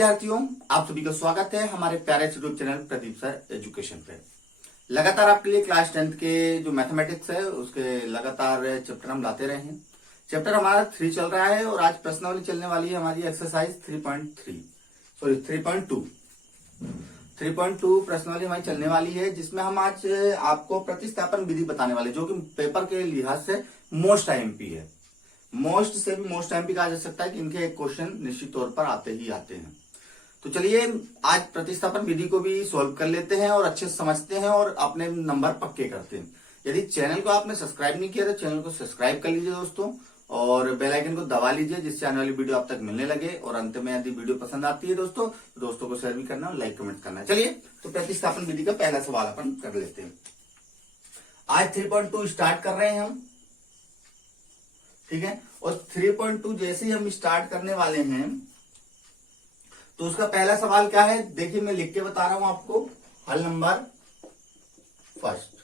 विद्यार्थियों, आप सभी का स्वागत है हमारे प्यारे YouTube channel Pradeep sir education पे। लगातार आपके लिए क्लास 10th के जो मैथमेटिक्स है उसके लगातार चैप्टर हम लाते रहे हैं। चैप्टर हमारा 3 चल रहा है और आज प्रश्नावली चलने वाली है हमारी एक्सरसाइज 3.2 प्रश्नावली हमारी चलने वाली है, जिसमें हम आज आपको प्रतिस्थापन विधि बताने वाले, जो कि पेपर के लिहाज से मोस्ट आईएमपी है। मोस्ट से भी मोस्ट आईएमपी कहा जा सकता है कि इनके एक क्वेश्चन निश्चित तौर पर आते ही आते हैं। तो चलिए आज प्रतिस्थापन विधि को भी सॉल्व कर लेते हैं और अच्छे से समझते हैं और अपने नंबर पक्के करते हैं। यदि चैनल को आपने सब्सक्राइब नहीं किया तो चैनल को सब्सक्राइब कर लीजिए दोस्तों, और बेल आइकन को दबा लीजिए जिससे आने वाली वीडियो आप तक मिलने लगे। और अंत में यदि वीडियो पसंद आती है दोस्तों तो दोस्तों को शेयर भी करना और लाइक कमेंट करना। चलिए तो प्रतिस्थापन विधि का पहला सवाल अपन कर लेते हैं। आज 3.2 स्टार्ट कर रहे हैं हम, ठीक है। और 3.2 जैसे ही हम स्टार्ट करने वाले हैं तो उसका पहला सवाल क्या है, देखिए मैं लिख के बता रहा हूं आपको। हल नंबर फर्स्ट,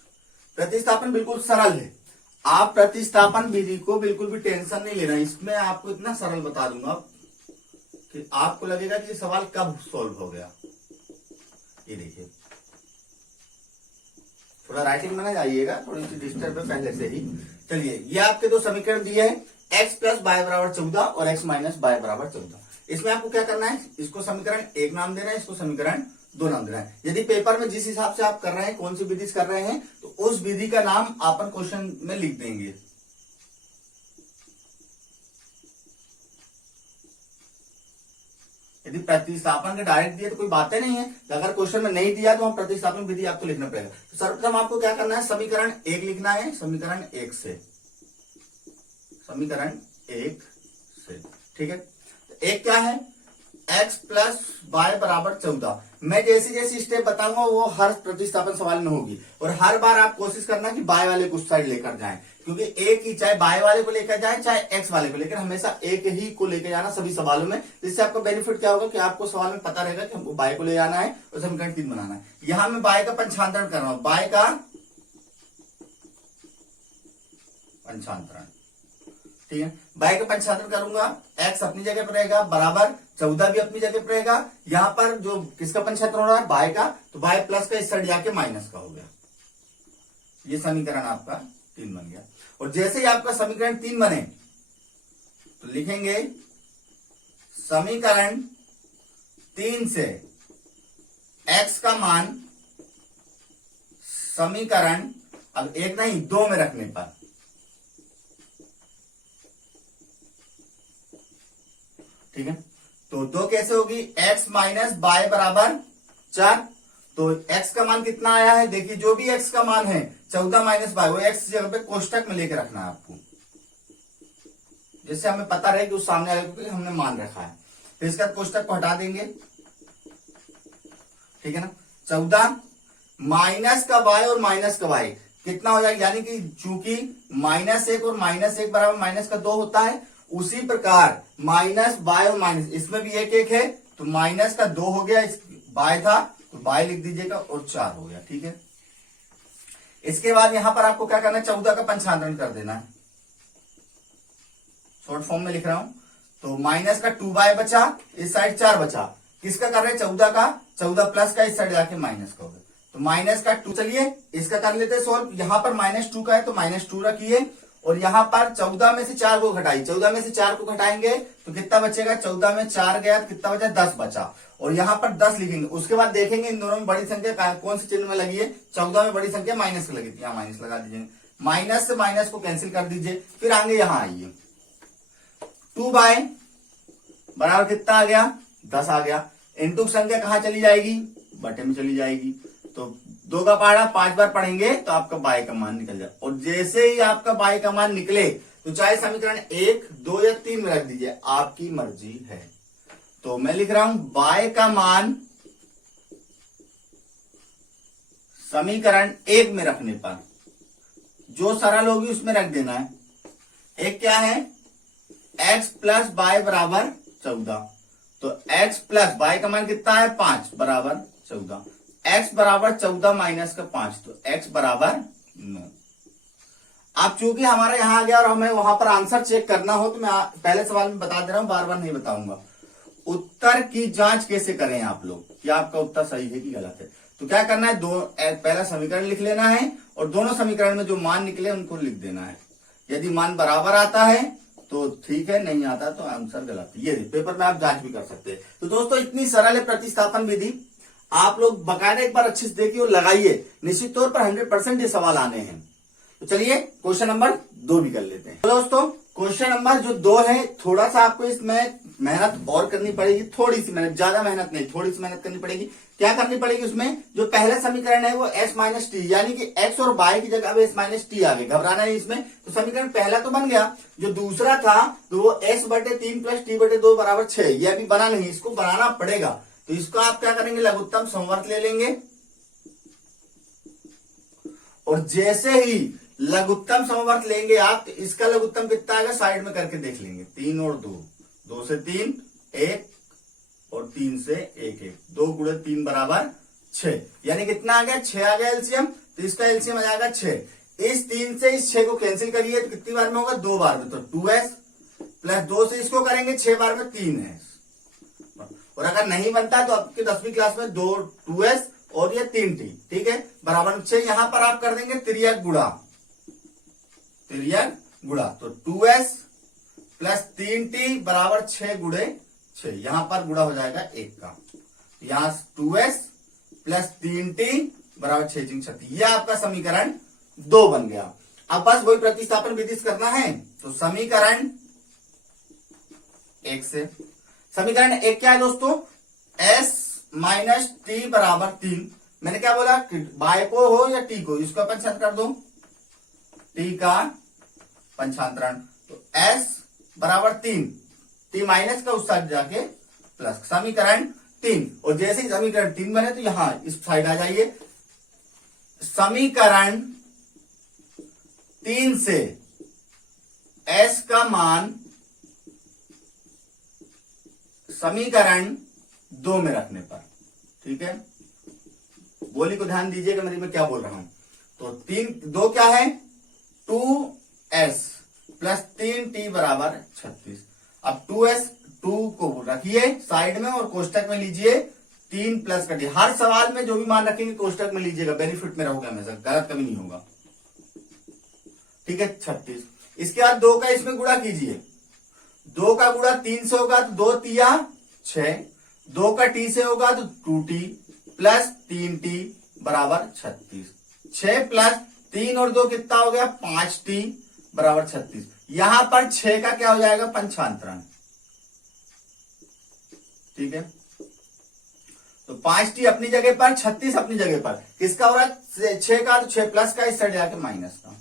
प्रतिस्थापन बिल्कुल सरल है। आप प्रतिस्थापन विधि को बिल्कुल भी टेंशन नहीं लेना, इसमें आपको इतना सरल बता दूंगा कि आपको लगेगा कि ये सवाल कब सॉल्व हो गया। ये देखिए, थोड़ा राइटिंग में ना जाइएगा, थोड़ी सी डिस्टर्ब है पहले से ही। चलिए, ये आपके दो समीकरण दिए हैं, x प्लस बाय बराबर 14 और x माइनस बाय बराबर 14। इसमें आपको क्या करना है, इसको समीकरण 1 नाम देना है, इसको समीकरण 2 नाम देना है। यदि पेपर में जिस हिसाब से आप कर रहे हैं, कौन सी विधि कर रहे हैं, तो उस विधि का नाम अपन क्वेश्चन में लिख देंगे। यदि प्रतिस्थापन के डायरेक्ट दिए तो कोई बातें नहीं है, अगर क्वेश्चन में नहीं दिया तो हम प्रतिस्थापन विधि आपको लिखना पड़ेगा। तो सर्वप्रथम आपको क्या करना है, समीकरण 1 लिखना है, समीकरण 1 से, समीकरण 1 से, ठीक है। तो एक क्या है, x प्लस बाय बराबर 14। मैं जैसी जैसी स्टेप बताऊंगा वो हर प्रतिस्थापन सवाल में होगी, और हर बार आप कोशिश करना कि बाय वाले को उस साइड लेकर जाएं, क्योंकि एक ही चाहे बाय वाले को लेकर जाए चाहे एक्स वाले को लेकर, हमेशा एक ही को लेकर जाना सभी सवालों में। जिससे आपका बेनिफिट क्या होगा कि आपको सवाल में पता रहेगा कि हमको बाय को ले जाना है और समीकरण 3 बनाना है। यहां मैं बाय का पंचांतरण कर रहा हूं, बाय का पंचांतरण, ठीक है। बाय का पंचांतरण करूंगा, x अपनी जगह पर रहेगा, बराबर 14 भी अपनी जगह पर रहेगा। यहां पर जो किसका पंचांतरण हो रहा है, बाय का, तो बाय प्लस का इस साइड जाके माइनस का हो गया। ये समीकरण आपका 3 बन गया। और जैसे ही आपका समीकरण 3 बने तो लिखेंगे समीकरण 3 से x का मान समीकरण, अब 1 नहीं 2 में रखने पर, ठीक है। तो 2 कैसे होगी, x माइनस बाय बराबर 4। तो x का मान कितना आया है, देखिए जो भी x का मान है 14 माइनस बाय, वो x जगह पे कोष्टक में लेकर रखना है आपको, जिससे हमें पता रहे कि उस सामने वाले को हमने मान रखा है। तो इसका कोष्टक को हटा देंगे, ठीक है ना। 14 माइनस का y और माइनस का y कितना हो जाएगा, यानी कि चूंकि -1 और -1 बराबर माइनस का 2 होता है, उसी प्रकार माइनस बाय और माइनस, इसमें भी 1 है, तो माइनस का 2 हो गया, बाय था तो बाय लिख दीजिएगा और 4 हो गया, ठीक है। इसके बाद यहां पर आपको क्या करना है, 14 का पंचांतरण कर देना है, शॉर्ट फॉर्म में लिख रहा हूं। तो माइनस का 2y बचा, इस साइड 4 बचा, किसका कर रहे हैं, 14 का, 14 प्लस का इस साइड जाके माइनस का हो गया, तो माइनस का 2। चलिए इसका कर लेते हैं सॉल्व। यहां पर -2 का है तो -2 रखिए, और यहां पर 14 में से 4 को घटाइए, 14 में से 4 को घटाएंगे तो कितना बचेगा, 14 में 4 गया तो कितना बचा, 10 बचा। और यहां पर 10 लिखेंगे, उसके बाद देखेंगे इन दोनों में बड़ी संख्या कौन से चिन्ह में लगी है, 14 में बड़ी संख्या माइनस लगी थी, यहां माइनस लगा दीजिए, माइनस से माइनस को कैंसिल कर दीजिए। फिर आगे यहां आइए, 2 बाय बराबर कितना आ गया, 10 आ गया। इनटू संख्या कहां चली जाएगी, बटे में चली जाएगी। तो 2 का पहाड़ा 5 बार पढ़ेंगे तो आपका बाय का मान निकल जाए। और जैसे ही आपका बाय का मान निकले तो चाहे समीकरण 1, 2 या 3 में रख दीजिए, आपकी मर्जी है। तो मैं लिख रहा हूं बाय का मान समीकरण 1 में रखने पर, जो सरल होगी उसमें रख देना है। एक क्या है, x प्लस बाय बराबर 14, तो x प्लस बाय का मान कितना है, 5 बराबर 14, x बराबर 14 माइनस का 5, तो x बराबर 9। अब चूंकि हमारा यहां आ गया और हमें वहां पर आंसर चेक करना हो तो मैं पहले सवाल में बता दे रहा हूं, बार बार नहीं बताऊंगा। उत्तर की जांच कैसे करें आप लोग कि आपका उत्तर सही है कि गलत है। तो क्या करना है, पहला समीकरण लिख लेना है और दोनों समीकरण में जो मान निकले उनको लिख देना है। यदि मान बराबर आता है तो ठीक है, नहीं आता तो आंसर गलत है। ये पेपर में आप जांच भी कर सकते हैं। तो दोस्तों इतनी सरल है प्रतिस्थापन विधि, आप लोग बकायदा एक बार अच्छे से देखिए और लगाइए, निश्चित तौर पर 100% ये सवाल आने हैं। तो चलिए क्वेश्चन नंबर 2 भी कर लेते हैं। तो दोस्तों क्वेश्चन नंबर जो 2 है, थोड़ा सा आपको इसमें मेहनत और करनी पड़ेगी, थोड़ी सी मेहनत, ज्यादा मेहनत नहीं, थोड़ी सी मेहनत करनी पड़ेगी। क्या करनी पड़ेगी उसमें, जो पहला समीकरण है वो s माइनस टी, यानी कि x और y की जगह अब s माइनस टी आ गए, घबराना नहीं इसमें। तो समीकरण पहला तो बन गया, जो दूसरा था तो वो s/3 प्लस t/2 बराबर 6, ये अभी बना नहीं, इसको बनाना पड़ेगा। तो इसको आप क्या करेंगे, लघुत्तम समवर्त ले लेंगे और जैसे ही लघुत्तम समवर्त लेंगे आप, तो इसका लघुत्तम कितना आएगा साइड में करके देख लेंगे। 3 और 2, 2 से 3 1 और 3 से 1 1, 2 गुणे 3 बराबर 6, यानी कितना आ गया, 6 आ गया एलसीएम। तो इसका एलसीएम आ जाएगा 6। इस 3 से इस 6 को कैंसिल करिए तो कितनी बार में होगा, 2 बार में। तो 2s प्लस 2 से इसको करेंगे 6 बार में 3s। और अगर नहीं बनता तो आपके 10वीं क्लास में 2s और ये 3t, ठीक है, बराबर 6। यहां पर आप कर देंगे तिर्यक गुणा, तिर्यक गुणा, तो 2s प्लस 3t बराबर 6 गुणे 6, यहां पर गुणा हो जाएगा 1 का। यहां 2s प्लस 3t बराबर 6 36, यह आपका समीकरण 2 बन गया। अब बस वही प्रतिस्थापन विधि करना है। तो समीकरण 1 से, समीकरण 1 क्या है दोस्तों, s माइनस टी बराबर 3। मैंने क्या बोला, y को हो या t को, इसको पंचांतरण कर दो, t का पंचांतरण। तो s बराबर 3, t माइनस का उस साइड जाके प्लस, समीकरण 3। और जैसे ही समीकरण 3 बने तो यहां इस साइड आ जाइए। समीकरण 3 से s का मान समीकरण 2 में रखने पर, ठीक है, बोली को ध्यान दीजिएगा मेरी, मैं क्या बोल रहा हूं। तो 2 क्या है, 2s प्लस 3t बराबर 36। अब 2 को रखिए साइड में और कोष्टक में लीजिए 3 प्लस का टी। हर सवाल में जो भी मान रखेंगे कोष्टक में लीजिएगा, बेनिफिट में रहोगे हमेशा, गलत कभी नहीं होगा, ठीक है। 36, इसके बाद 2 का इसमें गुणा कीजिए, 2 का गुणा 3 से होगा तो 2 तिया 6, 2 का t से होगा तो 2t प्लस 3t बराबर 36। 6 प्लस 3 और 2 कितना हो गया, 5t बराबर 36। यहां पर 6 का क्या हो जाएगा, पंचांतरण, ठीक है। तो 5t अपनी जगह पर, 36 अपनी जगह पर, किसका हो रहा है 6 का, तो 6 प्लस का इस साइड जाके माइनस का।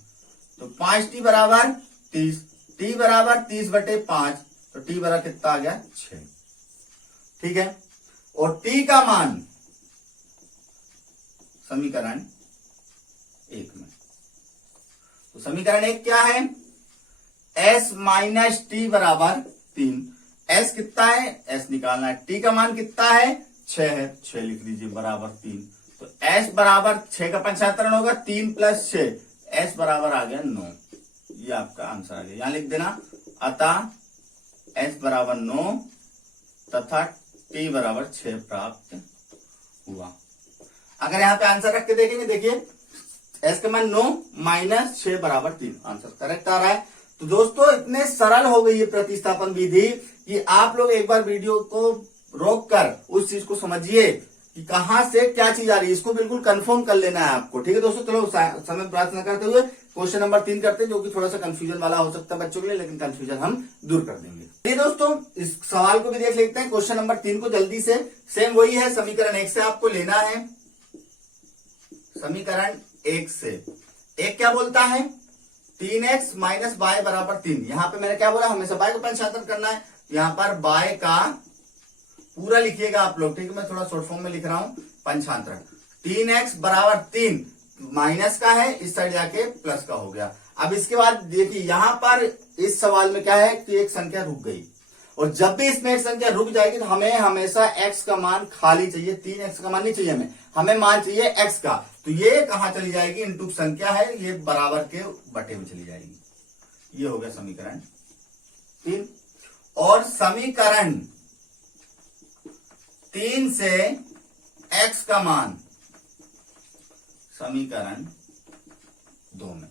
तो 5t बराबर 30, t बराबर 30/5, तो t बराबर कितना आ गया 6, ठीक है। और t का मान समीकरण 1 में, तो समीकरण 1 क्या है, s माइनस टी बराबर 3। s कितना है, s निकालना है, t का मान कितना है 6 है, 6 लिख लीजिए बराबर 3। तो s बराबर 6 का पंचांतरण होगा 3 प्लस 6, s बराबर आ गया 9, ये आपका आंसर आ गया। यहां लिख देना, अतः s बराबर 9 तथा t बराबर 6 प्राप्त हुआ। अगर यहां पे आंसर रख के देखेंगे, देखिए s का मान 9 माइनस 6 बराबर 3, आंसर करेक्ट आ रहा है। तो दोस्तों इतने सरल हो गई है प्रतिस्थापन विधि कि आप लोग एक बार वीडियो को रोक कर उस चीज को समझिए कि कहां से क्या चीज आ रही है, इसको बिल्कुल कंफर्म कर लेना है आपको, ठीक है दोस्तों। चलो समय प्रार्थना करते हुए क्वेश्चन नंबर 3 करते हैं, जो कि थोड़ा सा कंफ्यूजन वाला हो सकता है बच्चों के लिए, लेकिन कंफ्यूजन हम दूर कर देंगे। चलिए दोस्तों इस सवाल को भी देख लेते हैं, क्वेश्चन नंबर 3 को जल्दी से। सेम वही है, समीकरण 1 से आपको लेना है। समीकरण 1 से, एक क्या बोलता है, 3x माइनस y बराबर 3। यहां पे मैंने क्या बोला, हमेशा y को पंचांतरण करना है, यहां पर y का पूरा लिखिएगा आप लोग, ठीक है, मैं थोड़ा शॉर्ट फॉर्म में लिख रहा हूं, पंचांतरण। 3x बराबर 3 माइनस का है, इस साइड जाके प्लस का हो गया। अब इसके बाद देखिए यहां पर इस सवाल में क्या है कि एक संख्या रुक गई, और जब भी इसमें एक संख्या रुक जाएगी तो हमें हमेशा x का मान खाली चाहिए, 3x का मान नहीं चाहिए हमें मान चाहिए x का। तो ये कहां चली जाएगी, इनटू संख्या है, ये बराबर के बटे में चली जाएगी। ये हो गया समीकरण 3। और समीकरण 3 से x का मान समीकरण 2 में,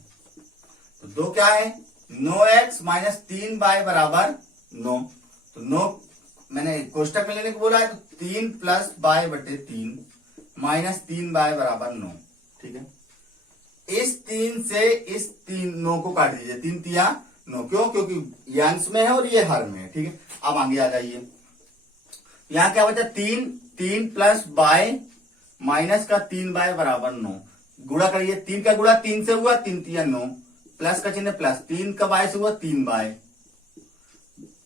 तो 2 क्या है, 9x माइनस 3y बराबर 9। तो 9 मैंने कोष्टक में लेने को बोला है, तो 3 प्लस y बटे 3 माइनस 3y बराबर 9। ठीक है, इस 3 से इस 9 को काट दीजिए, 3 तिया 9, क्यों, क्योंकि ये अंश में है और ये हर में है। ठीक है, अब आगे आ जाइए, यहां क्या बचा, 3 प्लस y माइनस का 3y बराबर 9, गुणा करिए, 3 का गुणा 3 से हुआ, 3 तिया 9, प्लस का चिन्ह प्लस, 3 का y से हुआ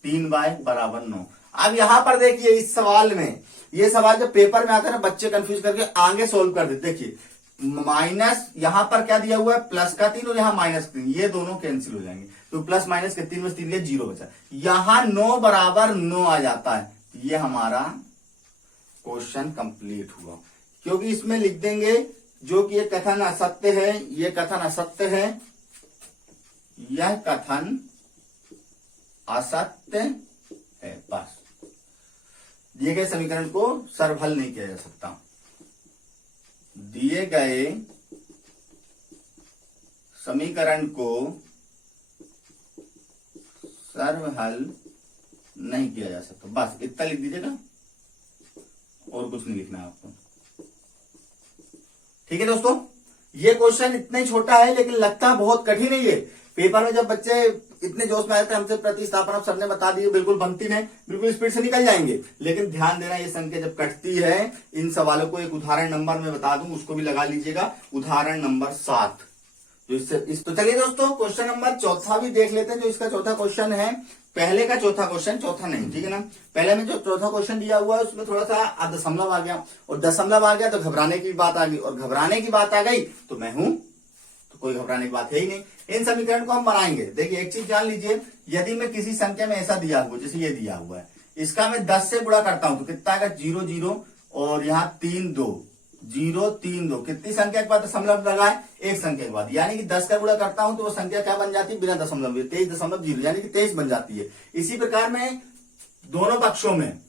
3y बराबर 9। अब यहां पर देखिए, इस सवाल में, ये सवाल जब पेपर में आता है ना, बच्चे कंफ्यूज करके आगे सोल्व कर देते। देखिए माइनस यहां पर क्या दिया हुआ है, प्लस का 3 और यहां माइनस 3, ये दोनों कैंसिल हो जाएंगे, तो प्लस माइनस के 3 में 3 लिए 0 बचा, यहां 9 बराबर 9 आ जाता है। ये हमारा क्वेश्चन कंप्लीट हुआ, क्योंकि इसमें लिख देंगे जो कि ये कथन असत्य है, ये कथन असत्य है, यह कथन असत्य है, बस। दिए गए समीकरण को सरल नहीं किया जा सकता, दिए गए समीकरण को सरल नहीं किया जा सकता, बस इतना लिख दीजिएगा, और कुछ नहीं लिखना है आपको। ठीक है दोस्तों, ये क्वेश्चन इतना ही छोटा है, लेकिन लगता बहुत कठिन है। ये पेपर में जब बच्चे इतने जोश में आए थे, हमसे प्रतिस्थापन अब सर ने बता दिए, बिल्कुल बनती नहीं, बिल्कुल स्पीड से निकल जाएंगे। लेकिन ध्यान देना, ये संख्या जब कटती है, इन सवालों को एक उदाहरण नंबर में बता दूं, उसको भी लगा लीजिएगा, उदाहरण नंबर 7। तो चलिए दोस्तों, क्वेश्चन नंबर 4 भी देख लेते हैं, जो इसका चौथा क्वेश्चन है। पहले का चौथा क्वेश्चन, चौथा नहीं, ठीक है ना, पहले में जो चौथा क्वेश्चन दिया हुआ है उसमें थोड़ा सा दशमलव आ गया, और दशमलव आ गया तो घबराने की बात आ गई, और घबराने की बात आ गई तो मैं हूं, तो कोई घबराने की बात है ही नहीं। इन समीकरण को हम बनाएंगे। देखिए एक चीज जान लीजिए, यदि मैं किसी संख्या में ऐसा दिया हुआ, जैसे ये दिया हुआ है, इसका मैं 10 से गुणा करता हूं तो कितना आएगा, 0 0, और यहाँ 3 2, 0 3 2, कितनी संख्या के बाद दशमलव लगाए, एक संख्या के बाद, यानी कि 10 का गुणा करता हूं तो वो संख्या क्या बन जाती है, बिना दशमलव, 23.0, यानी कि 23 बन जाती है। इसी प्रकार में दोनों पक्षों में,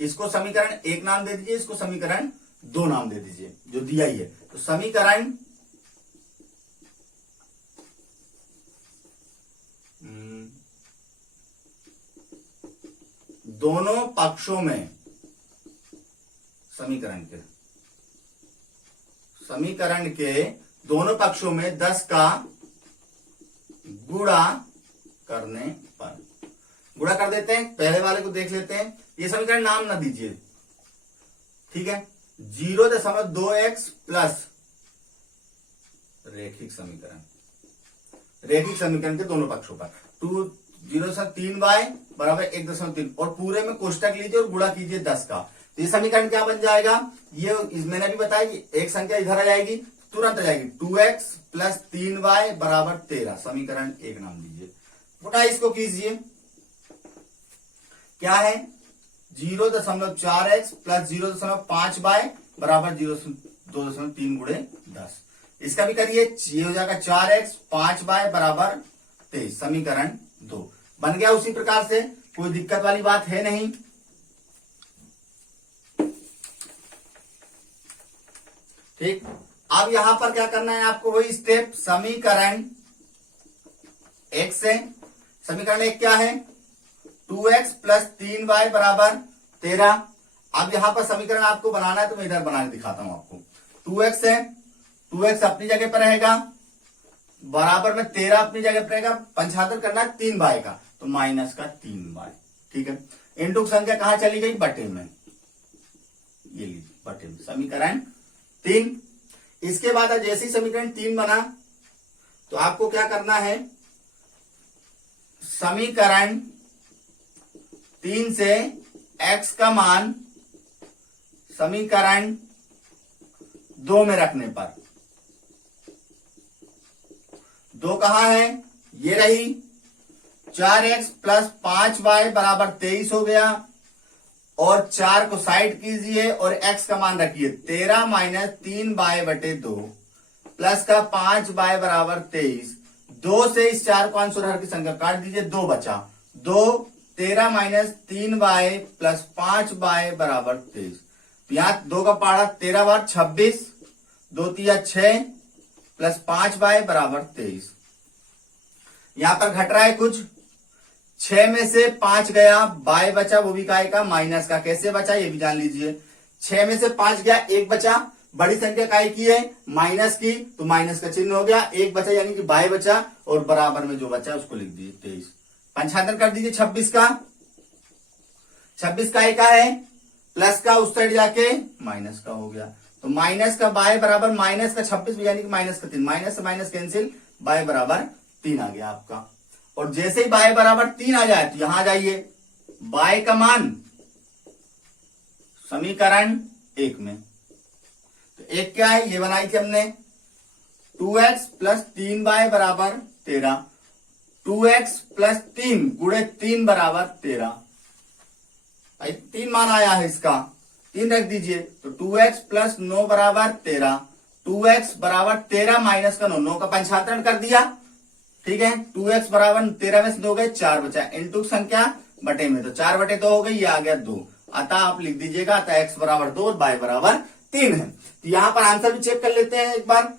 इसको समीकरण 1 नाम दे दीजिए, इसको समीकरण 2 नाम दे दीजिए, जो दिया ही है। तो समीकरण दोनों पक्षों में, समीकरण के दोनों पक्षों में 10 का गुणा करने पर, गुणा कर देते हैं। पहले वाले को देख लेते हैं, ये समीकरण नाम ना दीजिए, ठीक है, 0.2x प्लस रैखिक समीकरण, रैखिक समीकरण के दोनों पक्षों पर 0.3y बराबर 1.3, और पूरे में कोष्टक लीजिए और गुणा कीजिए 10 का। तो ये समीकरण क्या बन जाएगा, ये मैंने भी बताया कि एक संख्या इधर आ जाएगी, तुरंत आ जाएगी, 2x प्लस 3y बराबर 13, समीकरण 1 नाम दीजिए। पुनः इसको कीजिए, क्या है, 0.4x प्लस 0.5y बराबर 2.3 गुणे 10। इसका भी करिए, ये हो जाएगा 4x 5y बराबर 23, समीकरण 2 बन गया। उसी प्रकार से कोई दिक्कत वाली बात है नहीं। ठीक, अब यहां पर क्या करना है आपको, वही स्टेप, समीकरण 1 से, समीकरण 1 क्या है, 2x प्लस 3y बराबर 13। अब यहां पर समीकरण आपको बनाना है, तो मैं इधर बना के दिखाता हूं आपको। 2x है, 2x अपनी जगह पर रहेगा, बराबर में 13 अपनी जगह पर रहेगा, 75 करना है 3y का, तो माइनस का 3y, ठीक है। इनटू संख्या कहां चली गई, बटे में, ये लीजिए बटे में, समीकरण 3। इसके बाद जैसे ही समीकरण 3 बना, तो आपको क्या करना है, समीकरण 3 से x का मान समीकरण 2 में रखने पर, 2 कहां है, ये रही, 4x प्लस 5y बराबर 23 हो गया, और 4 को साइड कीजिए और x का मान रखिए 13 माइनस 3y बटे 2 प्लस का 5y बराबर 23। 2 से इस 4 को आंसर हर की संख्या काट दीजिए, 2 बचा, 2 13 माइनस 3y प्लस 5y बराबर 23। तो यहाँ 2 का पहाड़ा 13 बार 26, 2 तिया 6 प्लस 5y बराबर 23। यहां पर घट रहा है कुछ, 6 में से 5 गया, y बचा, वो भी काय का माइनस का। कैसे बचा ये भी जान लीजिए। 6 में से 5 गया, 1 बचा, बड़ी संख्या काय की है माइनस की, तो माइनस का चिन्ह हो गया, 1 बचा यानी कि y बचा, और बराबर में जो बचा उसको लिख दीजिए 23। पंचांतर कर दीजिए 26 का, 26 काय का है प्लस का, उस साइड जाके माइनस का हो गया। तो माइनस का y बराबर माइनस का 26 यानी कि माइनस का 3, माइनस से माइनस कैंसिल, y बराबर 3 आ गया आपका। और जैसे ही y बराबर 3 आ जाए तो यहां आ जाइए, y का मान समीकरण 1 में, तो 1 क्या है ये बनाई थी हमने, 2x प्लस 3y बराबर 13, 2x प्लस 3 गुणे 3 बराबर 13। भाई 3 मान आया है इसका, 3 रख दीजिए, तो 2x प्लस 9 बराबर 13, 2x बराबर 13 माइनस का 9, 9 का पंचांतरण कर दिया, ठीक है। 2x बराबर 13 में से 2 गए, 4 बचा, इनटू संख्या बटे में, तो 4 बटे 2 हो गई, ये आ गया 2। अतः आप लिख दीजिएगा, अतः x बराबर 2 और y बराबर 3 है। तो यहां पर आंसर भी चेक कर लेते हैं एक बार,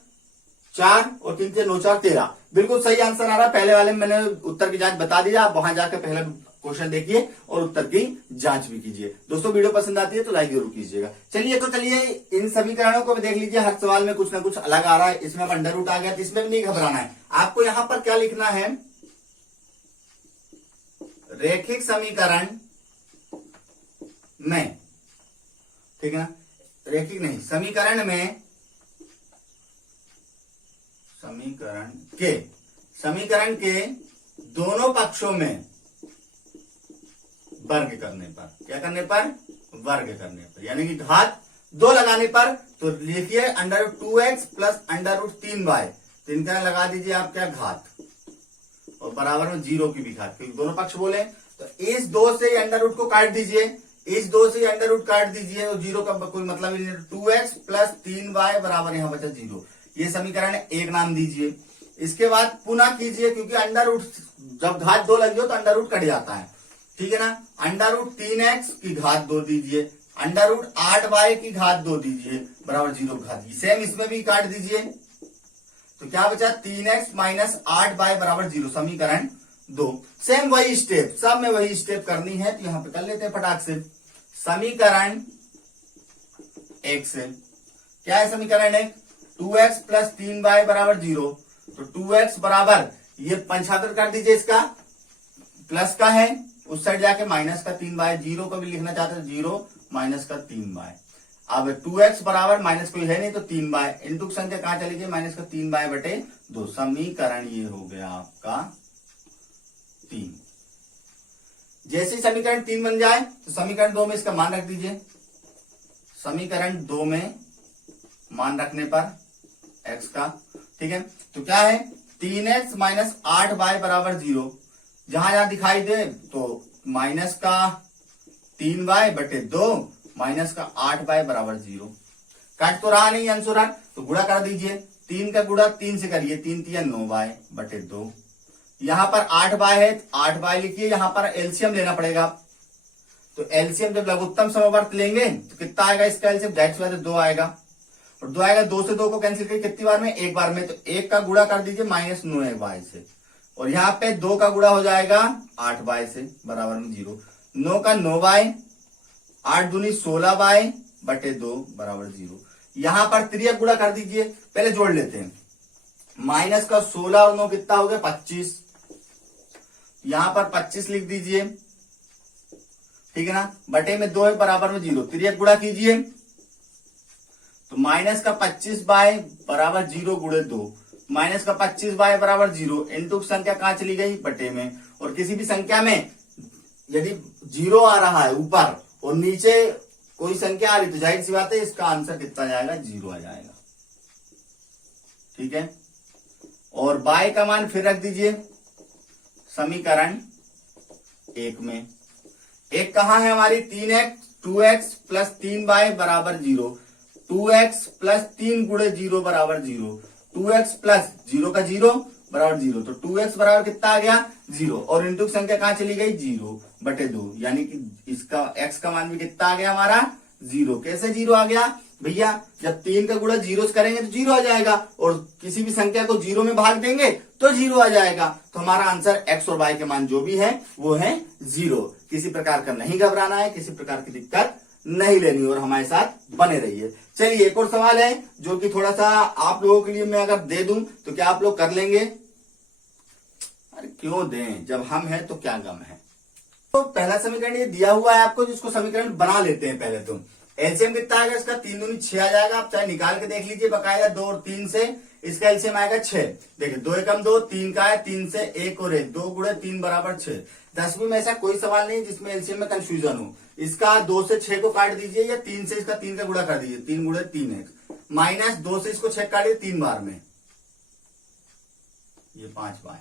4 और 3 से 9 4 13, बिल्कुल सही आंसर आ रहा है। पहले वाले में मैंने उत्तर की जांच बता दिया, आप वहां जाकर पहले क्वेश्चन देखिए और उत्तर की जांच भी कीजिए। दोस्तों वीडियो पसंद आती है तो लाइक जरूर कीजिएगा। चलिए इन समीकरणों को भी देख लीजिए, हर सवाल में कुछ ना कुछ अलग आ रहा है। इसमें अब अंडर रूट आ गया तो इसमें भी नहीं घबराना है। आपको यहां पर क्या लिखना है, रैखिक समीकरण में, ठीक है ना, रैखिक नहीं, समीकरण में, समीकरण के दोनों पक्षों में वर्ग करने पर, क्या करने पर, वर्ग करने पर, यानी कि घात 2 लगाने पर, तो लिखिए under root 2x plus under root 3y, तो इनका लगा दीजिए आप क्या घात, और बराबर में 0 की भी घात, क्योंकि दोनों पक्ष बोले। तो इस 2 से अंडर रूट को काट दीजिए, इस 2 से अंडर रूट काट दीजिए, और 0 का कोई मतलब नहीं। 2x प्लस 3y बराबर यहां बचा 0, ये समीकरण 1 नाम दीजिए। इसके बाद पुनः कीजिए, क्योंकि अंडर रूट जब घात 2 लगी हो तो अंडर रूट कट जाता है, ठीक है ना। अंडर रूट 3x की घात 2 दीजिए, अंडर रूट 8y की घात 2 दीजिए, बराबर 0 घात दीजिए। सेम इसमें भी काट दीजिए, तो क्या बचा 3x माइनस 8y बराबर 0, समीकरण 2। सेम वही स्टेप, सब में वही स्टेप करनी है, तो यहां पे कर लेते हैं फटाक से। समीकरण 1 से क्या है, समीकरण 1 2x प्लस 3y बराबर 0, तो 2x बराबर, ये पंचांतर कर दीजिए, इसका प्लस का है, उस साइड जाके माइनस का 3y, 0 को भी लिखना चाहते हैं 0 माइनस का 3y। अब 2x बराबर माइनस कोई है नहीं तो 3y, इंटू संख्या कहां चली गई, माइनस का 3y बटे 2, समीकरण ये हो गया आपका 3। जैसे ही समीकरण 3 बन जाए तो समीकरण 2 में इसका मान रख दीजिए, समीकरण 2 में मान रखने पर x का, ठीक है। तो क्या है 3x माइनस 8y बराबर 0, जहां जहां दिखाई दे तो माइनस का 3y बटे 2 माइनस का 8y बराबर 0। काट तो रहा नहीं आंसर, तो गुणा कर दीजिए, 3 का गुणा 3 से करिए, 3 तिया 9y बटे 2। यहां पर 8y है, 8y लिखिए, यहां पर एलसीएम लेना पड़ेगा, तो एलसीएम जब लघुत्तम समवर्त लेंगे तो कितना आएगा इसका एलसीएम, जाहिर सी बात है 2 आएगा, और 2 आएगा, 2 से 2 को कैंसिल करिए कितनी बार में, एक बार में, तो 1 का गुणा कर दीजिए माइनस 9y से, और यहाँ पे 2 का गुणा हो जाएगा 8y से, बराबर में 0, 9 का 9y, 8 दूनी 16y बटे 2 बराबर 0। यहां पर 3 गुणा कर दीजिए, पहले जोड़ लेते हैं, माइनस का 16 और 9 कितना हो गया 25, यहां पर 25 लिख दीजिए, ठीक है ना, बटे में 2 है, बराबर में 0, 3 गुणा कीजिए, तो माइनस का 25y बराबर 0 गुणे 2, माइनस का 25y बराबर 0, इनटू संख्या कहां चली गई, बटे में। और किसी भी संख्या में यदि 0 आ रहा है ऊपर और नीचे कोई संख्या आ रही तो जाहिर सी बात है इसका आंसर कितना जाएगा, 0 आ जाएगा, ठीक है। और y का मान फिर रख दीजिए समीकरण 1 में। एक कहां है हमारी, 2x प्लस 3y बराबर 0, 2x प्लस 3 गुणे 0 बराबर 0, 2x प्लस 0 का 0 बराबर 0, तो 2x बराबर कितना आ गया 0, और इंटू संख्या कहां चली गई 0, बटे 2, यानी कि इसका x का मान भी कितना आ गया हमारा 0। कैसे 0 आ गया भैया, जब 3 का गुणा 0 से करेंगे तो 0 आ जाएगा, और किसी भी संख्या को 0 में भाग देंगे तो 0 आ जाएगा। तो हमारा आंसर x और y के मान जो भी है वो है 0। किसी प्रकार का नहीं घबराना है, किसी प्रकार की दिक्कत नहीं लेनी, और हमारे साथ बने रहिए। चलिए एक और सवाल है जो कि थोड़ा सा आप लोगों के लिए मैं अगर दे दूं तो क्या आप लोग कर लेंगे? अरे क्यों दें, जब हम हैं तो क्या गम है। तो पहला समीकरण ये दिया हुआ है आपको, जिसको समीकरण बना लेते हैं पहले। तो एलसीएम कितना आएगा इसका, 3 दूनी 6 आ जाएगा। आप चाहे निकाल के देख लीजिए बकायदा, 2 और 3 से इसका एलसीएम आएगा 6। देखिए 2 एकम 2, 3 का है, 3 से 1 और 1, 2 गुणे 3 बराबर 6। 10वीं में ऐसा कोई सवाल नहीं जिसमें एलसीएम में कंफ्यूजन हो। इसका 2 से 6 को काट दीजिए, या 3 से इसका 3 का गुणा कर दीजिए, 3 गुणे 3 x, माइनस 2 से इसको 6 काटिए 3 बार में, ये 5 बार।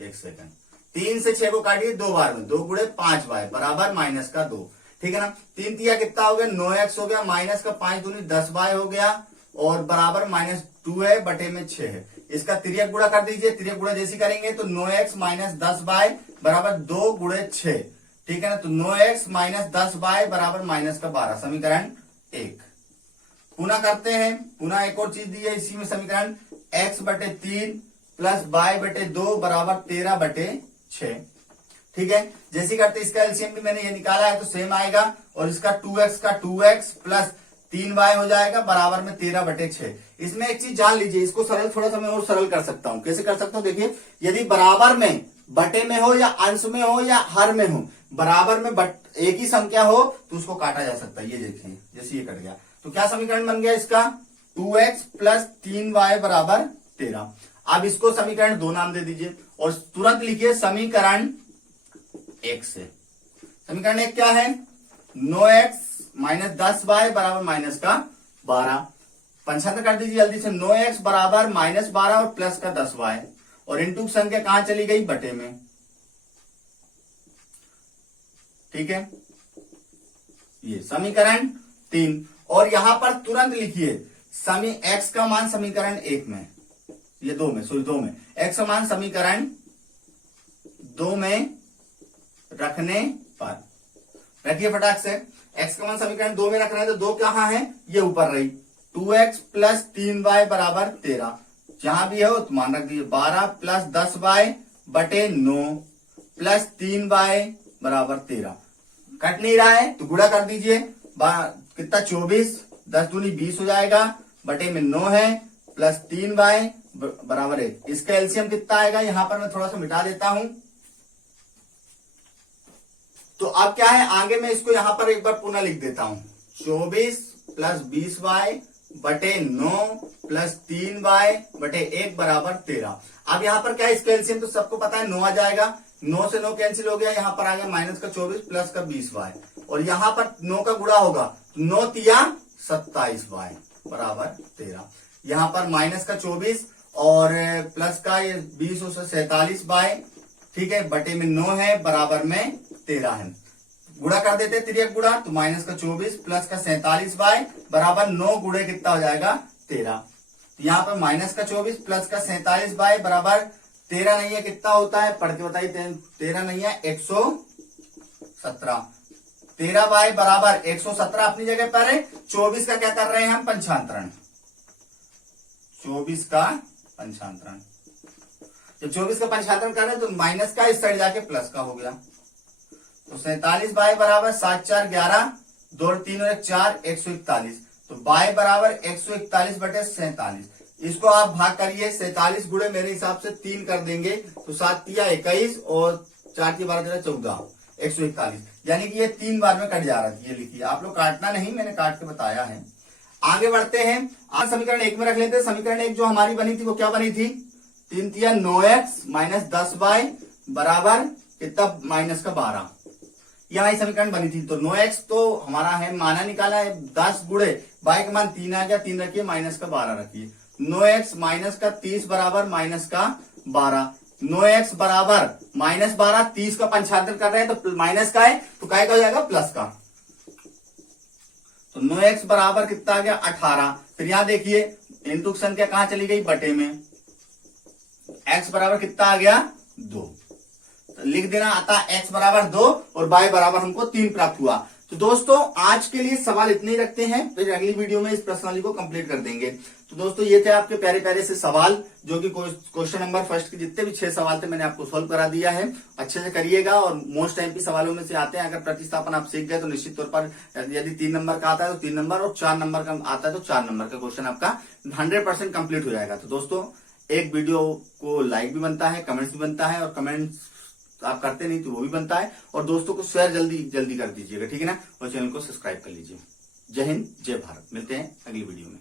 1 सेकंड, 3 से 6 को काटिए 2 बार में, 2 गुणे 5 बाय बराबर माइनस का 2। ठीक है ना, 3 तिया कितना हो गया 9x हो गया, माइनस का 5 दूनी 10 बाय हो गया, और बराबर माइनस 2 है, बटे में 6 है। इसका तिर्यक गुणा कर दीजिए, तिर्यक गुणा जैसी करेंगे तो 9x माइनस 10 बाय बराबर 2 गुणे 6। ठीक है ना, तो 9x माइनस 10 बाय बराबर माइनस का 12, समीकरण 1। पुनः करते हैं, पुनः एक और चीज दी है इसी में, समीकरण x बटे 3 प्लस y बटे 2 बराबर 13 बटे 6। ठीक है, जैसे करते इसका एलसीएम भी मैंने ये निकाला है तो सेम आएगा, और इसका 2x का 2x प्लस 3y हो जाएगा बराबर में 13 बटे 6। इसमें एक चीज जान लीजिए, इसको सरल थोड़ा सा मैं और सरल कर सकता हूं। कैसे कर सकता हूं, देखिए यदि बराबर में, बटे में हो या अंश में हो या हर में हो, बराबर में एक ही संख्या हो तो उसको काटा जा सकता है। ये देखिए जैसे ये कट गया तो क्या समीकरण बन गया इसका, 2x प्लस 3y बराबर 13। अब इसको समीकरण 2 नाम दे दीजिए, और तुरंत लिखिए समीकरण 1 से। समीकरण 1 क्या है, 9x माइनस 10y बराबर माइनस का 12। पंचांतर कर दीजिए जल्दी से, 9x बराबर माइनस 12 और प्लस का 10y, और इनटू संख्या कहां चली गई, बटे में। ठीक है, ये समीकरण 3। और यहां पर तुरंत लिखिए x का मान समीकरण 1 में, ये 2 में, सॉरी 2 में, x का मान समीकरण 2 में रखने पर, रखिए फटाक से। x का मान समीकरण 2 में रखना है तो 2 कहां है, ये ऊपर रही, 2x प्लस 3y बराबर 13। जहां भी हो तो मान रख दीजिए, 12 प्लस 10y बटे 9 प्लस 3y बराबर 13। कट नहीं रहा है तो गुणा कर दीजिए, कितना 24, 10 दूनी 20 हो जाएगा, बटे में 9 है, प्लस 3y बराबर 1। इसका एलसीएम कितना आएगा, यहां पर मैं थोड़ा सा मिटा देता हूं। तो अब क्या है, आगे मैं इसको यहां पर एक बार पुनः लिख देता हूं, 24 प्लस 20y बटे 9 प्लस 3y बटे 1 बराबर 13। अब यहां पर क्या है, इसका एलसीएम तो सबको पता है 9 आ जाएगा, 9 से 9 कैंसिल हो गया, यहां पर आ गया माइनस का 24 प्लस का 20y, और यहां पर 9 का गुणा होगा, 9 तिया 27y बराबर 13। यहां पर माइनस का 24 और प्लस का ये 20 और 47y, ठीक है, बटे में 9 है, बराबर में 13 है। गुणा कर देते तिर्यक गुणा, तो माइनस का 24 प्लस का 47y बराबर 9 गुणे कितना हो जाएगा 13। यहाँ पर माइनस का 24 प्लस का 47y बराबर 13 नहीं है, कितना होता है पढ़ के बताइए, 13 नहीं है 117। 13y बराबर 117 अपनी जगह पर है। 24 का क्या कर रहे हैं हम, पंचांतरण। 24 का पंचांतरण, जब 24 का पंचांतरण कर रहे हैं तो माइनस का इस साइड जाके प्लस का हो गया, तो 47y बराबर 7 4 11, 2 3 और 1 4, 141। तो y बराबर 141 बटे 47। इसको आप भाग करिए, 47 गुणे मेरे हिसाब से 3 कर देंगे तो 7 तिया 21 और 4 12 13 14, 141, यानी कि ये 3 बार में कट जा रहा है। ये लिखिए, आप लोग काटना नहीं, मैंने काट के बताया है। आगे बढ़ते हैं, आज समीकरण 1 में रख लेते हैं। समीकरण 1 जो हमारी बनी थी वो क्या बनी थी, 3 तिया 9x माइनस 10y बराबर कितना, माइनस का 12। यह हमारी समीकरण बनी थी। तो 9x तो हमारा है, माना निकाला है, 10 गुणे y का मान 3 आ गया, 3 रखिए, माइनस का 12 रखिए। 9x माइनस का 30 बराबर माइनस का 12। 9x बराबर माइनस 12, 30 का पंचांतर कर रहे हैं तो माइनस का है, तो काय का हो जाएगा प्लस का। तो 9x बराबर कितना आ गया 18। फिर यहां देखिए इनटू संख्या कहां चली गई, बटे में। x बराबर कितना आ गया 2। लिख देना आता x बराबर 2 और y बराबर हमको 3 प्राप्त हुआ। तो दोस्तों आज के लिए सवाल इतने ही रखते हैं, फिर अगली वीडियो में इस प्रश्नावली को कंप्लीट कर देंगे। तो दोस्तों ये थे आपके प्यारे प्यारे से सवाल, जो कि क्वेश्चन नंबर फर्स्ट के जितने भी 6 सवाल थे मैंने आपको सॉल्व करा दिया है। अच्छे से करिएगा और मोस्ट टाइम सवालों में से आते हैं। अगर प्रतिस्थापन आप सीख गए तो निश्चित तौर पर यदि 3 नंबर का आता है तो 3 नंबर और 4 नंबर का आता है तो 4 नंबर का क्वेश्चन आपका 100% कंप्लीट हो जाएगा। तो दोस्तों एक वीडियो को लाइक भी बनता है, कमेंट्स भी बनता है, और कमेंट्स आप करते नहीं तो वो भी बनता है, और दोस्तों को शेयर जल्दी जल्दी कर दीजिएगा, ठीक है ना, और चैनल को सब्सक्राइब कर लीजिए। जय हिंद, जय भारत। मिलते हैं अगली वीडियो में।